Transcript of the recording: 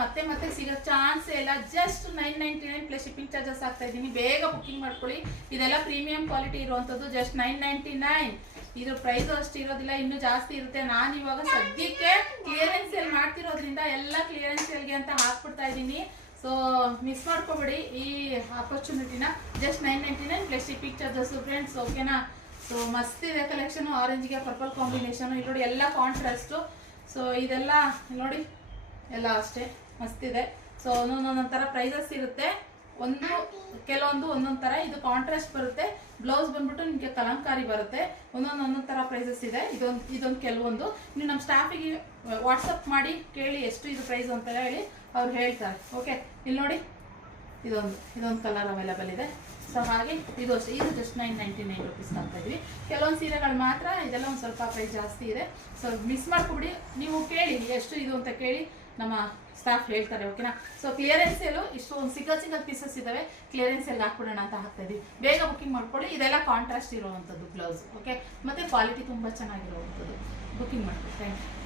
ಮತ್ತೆ ಮತ್ತೆ ಸಿಗೋ ಚಾನ್ಸೇ ಇಲ್ಲ. ಜಸ್ಟ್ 999 ಪ್ಲಸ್ ಶಿಪ್ಪಿಂಗ್ ಚಾರ್ಜಸ್ ಆಗ್ತಾ ಇದ್ದೀನಿ. ಬೇಗ ಬುಕ್ಕಿಂಗ್ ಮಾಡ್ಕೊಳ್ಳಿ. ಇದೆಲ್ಲ ಪ್ರೀಮಿಯಂ ಕ್ವಾಲಿಟಿ ಇರುವಂಥದ್ದು. ಜಸ್ಟ್ 999. ಇದ್ರ ಪ್ರೈಸ್ ಅಷ್ಟು ಇರೋದಿಲ್ಲ, ಇನ್ನೂ ಜಾಸ್ತಿ ಇರುತ್ತೆ. ನಾನು ಇವಾಗ ಸದ್ಯಕ್ಕೆ ಕ್ಲಿಯರೆನ್ಸ್ ಸೇಲ್ ಮಾಡ್ತಿರೋದ್ರಿಂದ ಎಲ್ಲ ಕ್ಲಿಯರೆನ್ಸ್ ಸೇಲ್ಗೆ ಅಂತ ಹಾಕ್ಬಿಡ್ತಾ ಇದ್ದೀನಿ. ಸೊ ಮಿಸ್ ಮಾಡ್ಕೋಬೇಡಿ ಈ ಆಪರ್ಚುನಿಟಿನ. Just 999 plus shipping charges friends, ಓಕೆನಾ. ಸೊ ಮಸ್ತ್ ಇದೆ ಕಲೆಕ್ಷನ್. ಆರೆಂಜ್ಗೆ ಪರ್ಪಲ್ ಕಾಂಬಿನೇಷನ್ ಇಲ್ಲಿ ನೋಡಿ, ಎಲ್ಲ ಕಾಂಟ್ರಾಸ್ಟು. ಸೊ ಇದೆಲ್ಲ ನೋಡಿ ಎಲ್ಲ ಅಷ್ಟೇ ಮಸ್ತಿದೆ. ಸೊ ಒಂದೊಂದೊಂದೊಂದು ಥರ ಪ್ರೈಸಸ್ ಇರುತ್ತೆ. ಕೆಲವೊಂದು ಒಂದೊಂದು ಥರ. ಇದು ಕಾಂಟ್ರಾಸ್ಟ್ ಬರುತ್ತೆ. ಬ್ಲೌಸ್ ಬಂದ್ಬಿಟ್ಟು ನಿಮಗೆ ಕಲಂಕಾರಿ ಬರುತ್ತೆ. ಒಂದೊಂದು ಥರ ಪ್ರೈಸಸ್ ಇದೆ. ಇದೊಂದು ಕೆಲವೊಂದು ನೀವು ನಮ್ಮ ಸ್ಟಾಫಿಗೆ ವಾಟ್ಸಪ್ ಮಾಡಿ ಕೇಳಿ ಎಷ್ಟು ಇದು ಪ್ರೈಸ್ ಅಂತ ಹೇಳಿ ಅವ್ರು ಹೇಳ್ತಾರೆ. ಓಕೆ, ಇಲ್ಲಿ ನೋಡಿ ಇದೊಂದು ಕಲರ್ ಅವೈಲೇಬಲ್ ಇದೆ. ಸೊ ಹಾಗೆ ಇದು ಅಷ್ಟೇ. ಇದು ಜಸ್ಟ್ 999 ರುಪೀಸ್ ಅಂತ ಇದ್ವಿ. ಕೆಲವೊಂದು ಸೀರೆಗಳು ಮಾತ್ರ ಇದೆಲ್ಲ ಒಂದು ಸ್ವಲ್ಪ ಪ್ರೈಸ್ ಜಾಸ್ತಿ ಇದೆ. ಸೊ ಮಿಸ್ ಮಾಡ್ಕೊಬಿಡಿ, ನೀವು ಕೇಳಿ ಎಷ್ಟು ಇದು ಅಂತ ಕೇಳಿ ನಮ್ಮ ಸ್ಟಾಫ್ ಹೇಳ್ತಾರೆ. ಓಕೆನಾ. ಸೊ ಕ್ಲಿಯರೆನ್ಸ್ ಸೇಲು ಇಷ್ಟು ಒಂದು ಸಿಂಗಲ್ ಪೀಸಸ್ ಇದ್ದಾವೆ. ಕ್ಲಿಯರೆನ್ಸ್ ಸೇಲ್ಗೆ ಹಾಕ್ಬಿಡೋಣ ಅಂತ ಹಾಕ್ತಾ ಇದ್ವಿ. ಬೇಗ ಬುಕ್ಕಿಂಗ್ ಮಾಡ್ಕೊಳ್ಳಿ. ಇದೆಲ್ಲ ಕಾಂಟ್ರಾಸ್ಟ್ ಇರುವಂಥದ್ದು ಬ್ಲೌಸ್. ಓಕೆ, ಮತ್ತು ಕ್ವಾಲಿಟಿ ತುಂಬ ಚೆನ್ನಾಗಿರುವಂಥದ್ದು. ಬುಕ್ಕಿಂಗ್ ಮಾಡ್ಕೊಳ್ಳಿ. Thank you.